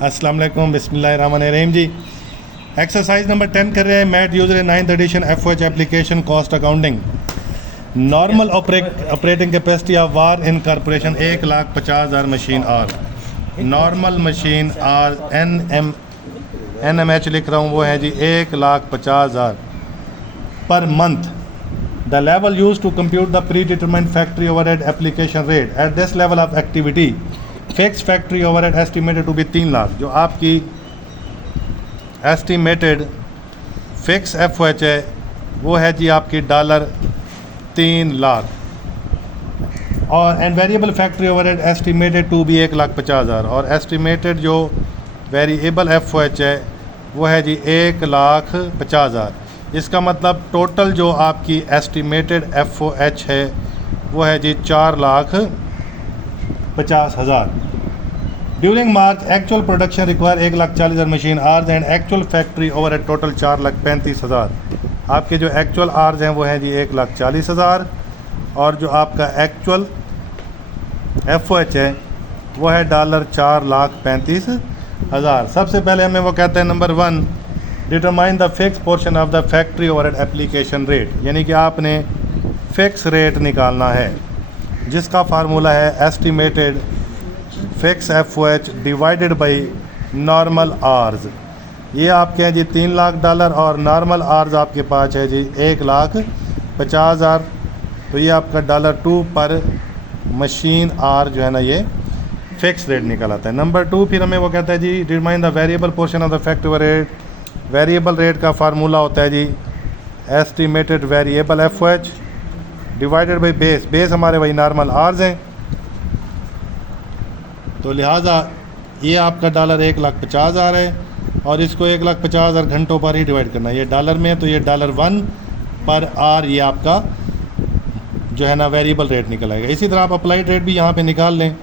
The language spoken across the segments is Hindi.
अस्सलाम वालेकुम, बिस्मिल्लाहिर्रहमानिर्रहीम जी। एक्सरसाइज नंबर 10 कर रहे हैं। Matz Usry 9th edition FOH application cost accounting. Normal operating capacity of Warren corporation 1,50,000 machine hours. Normal machine hours NMH लिख रहा हूँ, वो है जी 1,50,000 per month. The level use to compute the predetermined factory overhead application rate at this level of activity fix factory overhead estimated to be 3 lakh. जो आपकी एस्टिमेटेड फिक्स FOH है वो है जी आपकी $3 लाख, और and variable factory overhead estimated to be 1,50,000, और एस्टिमेटेड जो वेरिएबल FOH है वो है जी 1,50,000। इसका मतलब टोटल जो आपकी एस्टिमेटेड FOH है वो है जी 4,50,000। During March actual production require 1,40,000 machine hours and actual factory overhead total 4,35,000। आपके जो एक्चुअल आर्स हैं वो हैं जी 1,40,000, और जो आपका एक्चुअल FOH है वो है $4,35,000। सबसे पहले हमें वो कहते हैं number 1, determine the fix portion of the factory overhead application rate, यानी कि आपने फिक्स रेट निकालना है जिसका फार्मूला है estimated fix FOH divided by normal hours. ये आपके हैं जी $3 लाख, और नॉर्मल आर्स आपके पास है जी 1,50,000। तो ये आपका $2 पर मशीन आर जो है ना ये फिक्स रेट निकल आता है। नंबर 2 फिर हमें वो कहता है जी determine the variable portion of the factory rate. Variable rate का फार्मूला होता है जी estimated variable FOH divided by base. Base हमारे वही नॉर्मल आर्स हैं, तो लिहाजा ये आपका $1,50,000 है, और इसको 1,50,000 घंटों पर ही डिवाइड करना है। ये डॉलर में, तो ये $1 पर आर ये आपका जो है ना वेरिएबल रेट निकल आएगा। इसी तरह आप अप्लाइड रेट भी यहाँ पे निकाल लें,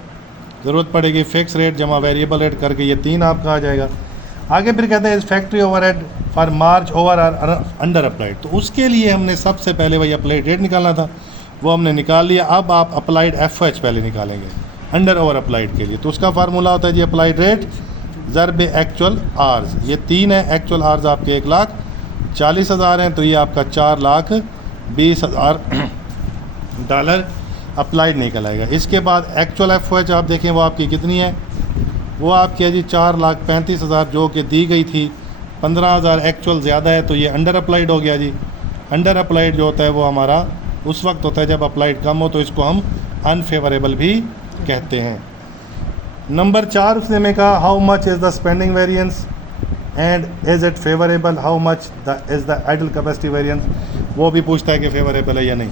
ज़रूरत पड़ेगी फिक्स रेट जमा वेरिएबल रेट करके ये 3 आपका आ जाएगा। आगे फिर कहते हैं इस factory overhead for March over or under applied. तो उसके लिए हमने सबसे पहले वही अप्लाइड रेट निकालना था, वो हमने निकाल लिया। अब आप अप्लाइड FOH पहले निकालेंगे अंडर ओवर अप्लाइड के लिए। तो उसका फार्मूला होता है जी अप्लाइड रेट ज़रब एक्चुअल आर्स। ये 3 है, एक्चुअल आर्स आपके 1,40,000 हैं, तो ये आपका $4,20,000 अप्लाइड निकल आएगा। इसके बाद एक्चुअल FOH आप देखें वो आपकी कितनी है, वो आपकी है जी 4,35,000 जो कि दी गई थी। 15,000 एक्चुअल ज़्यादा है, तो ये अंडर अप्लाइड हो गया जी। अंडर अप्लाइड जो होता है वो हमारा उस वक्त होता है जब अप्लाइड कम हो, तो इसको हम अनफेवरेबल भी कहते हैं। नंबर 4 उसने में कहा how much is the spending variance and is it favourable, how much is the idle capacity variance. वो भी पूछता है कि फेवरेबल है या नहीं।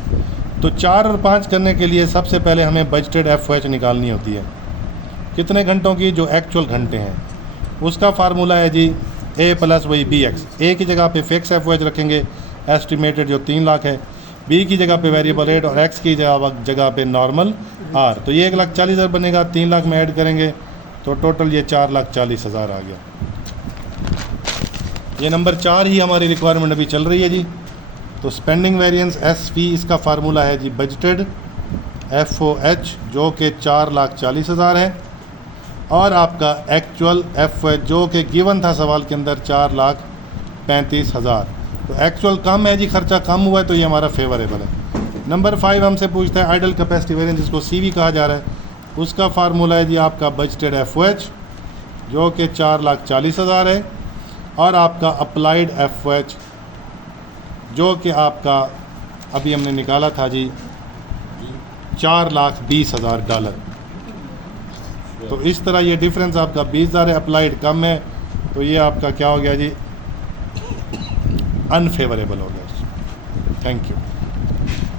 तो 4 और 5 करने के लिए सबसे पहले हमें बजटेड FOH निकालनी होती है, कितने घंटों की, जो एक्चुअल घंटे हैं। उसका फार्मूला है जी A प्लस वही BX। A की जगह पे फिक्स FOH रखेंगे एस्टिमेटेड जो 3 लाख है, B की जगह पे वेरिएबल रेट, और X की जगह पे नॉर्मल आर। तो ये 1,40,000 बनेगा, 3 लाख में ऐड करेंगे तो टोटल ये 4,40,000 आ गया। ये नंबर 4 ही हमारी रिक्वायरमेंट अभी चल रही है जी। तो स्पेंडिंग वेरिएंस SV, इसका फार्मूला है जी बजटेड FOH जो कि 4,40,000 है, और आपका एक्चुअल FOH जो कि गिवन था सवाल के अंदर 4,35,000। तो एक्चुअल कम है जी, खर्चा कम हुआ है, तो ये हमारा फेवरेबल है। नंबर 5 हमसे पूछता है आइडल कैपेसिटी वेरिएंस, जिसको CV कहा जा रहा है। उसका फार्मूला है जी आपका बजटेड FOH जो कि 4,40,000 है, और आपका अप्लाइड FOH जो कि आपका अभी हमने निकाला था जी $4,20,000। तो इस तरह ये डिफरेंस आपका 20,000 है, अप्लाइड कम है, तो ये आपका क्या हो गया जी अनफेवरेबल हो गया। Thank you.